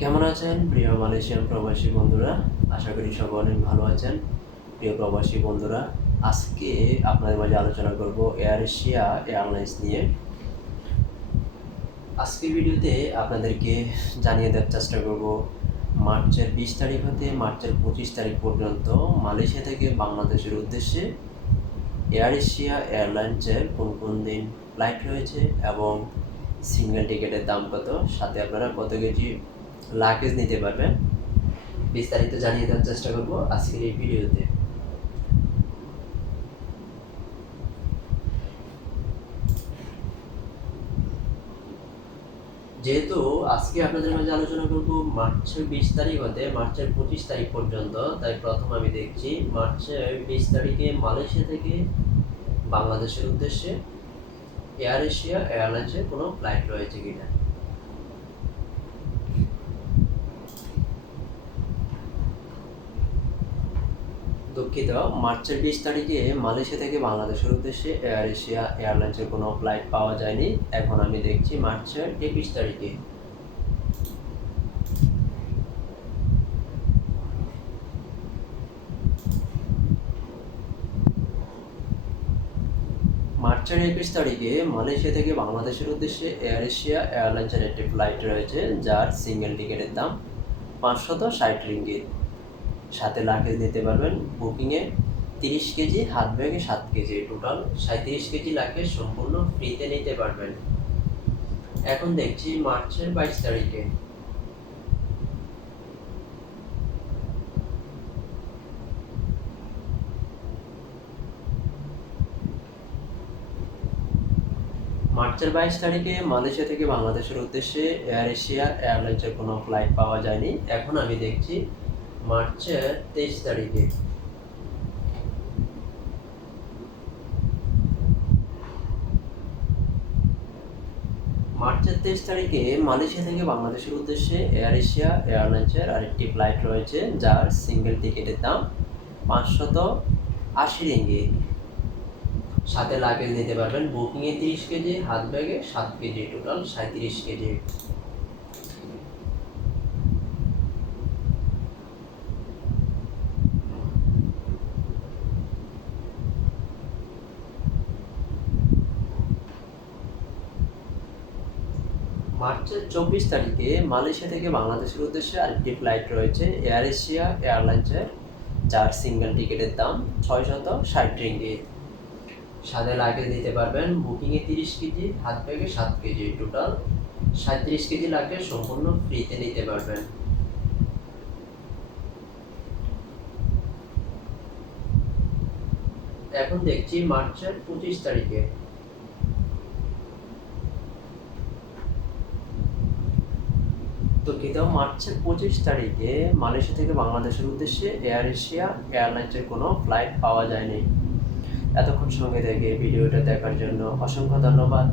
কেমন আছেন প্রিয় মালয়েশিয়ান প্রবাসী বন্ধুরা? আশা করি সবাই অনেক ভালো আছেন। প্রিয় প্রবাসী বন্ধুরা, আজকে আপনাদের মাঝে আলোচনা করব এয়ার এশিয়া এয়ারলাইন্স নিয়ে। আজকের ভিডিওতে আপনাদেরকে জানিয়ে দেওয়ার চেষ্টা করব মার্চের 20 তারিখ হতে মার্চের 25 তারিখ পর্যন্ত মালয়েশিয়া থেকে বাংলাদেশের উদ্দেশ্যে এয়ার এশিয়া এয়ারলাইন্সের কোন কোন দিন ফ্লাইট রয়েছে এবং সিঙ্গেল টিকিটের দাম কত, সাথে আপনারা কত কেজি লাগেজ নিতে পারবেন, বিস্তারিত জানিয়ে দেওয়ার চেষ্টা করব আজকের এই ভিডিওতে। যেহেতু আজকে আপনাদের মাঝে আলোচনা করব মার্চের 20 তারিখ হতে মার্চের 25 তারিখ পর্যন্ত, তাই প্রথম আমি দেখছি মার্চের 20 তারিখে মালয়েশিয়া থেকে বাংলাদেশের উদ্দেশ্যে এয়ার এশিয়া এয়ারলাইন্সের কোনো ফ্লাইট রয়েছে কিনা। দুঃখিত, মার্চের 20 তারিখে মালয়েশিয়া থেকে বাংলাদেশের উদ্দেশ্যে এয়ার এশিয়া এয়ারলাইন্সের কোনো ফ্লাইট পাওয়া যায়নি। এখন আমি দেখছি মার্চের 21 তারিখে। মার্চের 21 তারিখে মালয়েশিয়া থেকে বাংলাদেশের উদ্দেশ্যে এয়ার এশিয়া এয়ারলাইন্সের একটি ফ্লাইট রয়েছে, যার সিঙ্গেল টিকিটের দাম 560 রিঙ্গিত। সাথে লাগেজ নিতে পারবেন বুকিংয়ে 30 কেজি, হাত ব্যাগে 7 কেজি, টোটাল 37 কেজি লাগেজ সম্পূর্ণ ফ্রিতে নিতে পারবেন। এখন দেখছি মার্চের 22 তারিখে। মার্চের 22 তারিখে মালয়েশিয়া থেকে বাংলাদেশের উদ্দেশ্যে এয়ার এশিয়া এয়ারলাইন্সের কোনো ফ্লাইট পাওয়া যায়নি। এখন আমি দেখছি মার্চের 23 তারিখে। মার্চের 23 তারিখে মালয়েশিয়া থেকে বাংলাদেশের উদ্দেশ্যে এয়ার এশিয়া এয়ারলাইন্সের আরেকটি ফ্লাইট রয়েছে, যার সিঙ্গেল টিকিটের দাম 580 রিঙ্গিত। সাথে লাগেজ নিতে পারবেন বুকিংয়ে 30 কেজি, হাত ব্যাগে 7 কেজি, টোটাল 37 কেজি। মার্চের 24 তারিখে মালয়েশিয়া থেকে বাংলাদেশের উদ্দেশ্যে আরেকটি ফ্লাইট রয়েছে এয়ার এশিয়া এয়ারলাইন্সের, যার সিঙ্গেল টিকিটের দাম 660 রিঙ্গিত। সাথে লাগেজ নিতে পারবেন বুকিংয়ে 30 কেজি, হাত ব্যাগে 7 কেজি, টোটাল 37 কেজি লাগেজ সম্পূর্ণ ফ্রিতে নিতে পারবেন। এখন দেখছি মার্চের 25 তারিখে। দুঃখিত, মার্চের 25 তারিখে মালয়েশিয়া থেকে বাংলাদেশের উদ্দেশ্যে এয়ার এশিয়া এয়ারলাইন্সের কোনো ফ্লাইট পাওয়া যায়নি। এতক্ষণ সঙ্গে থেকে ভিডিওটা দেখার জন্য অসংখ্য ধন্যবাদ।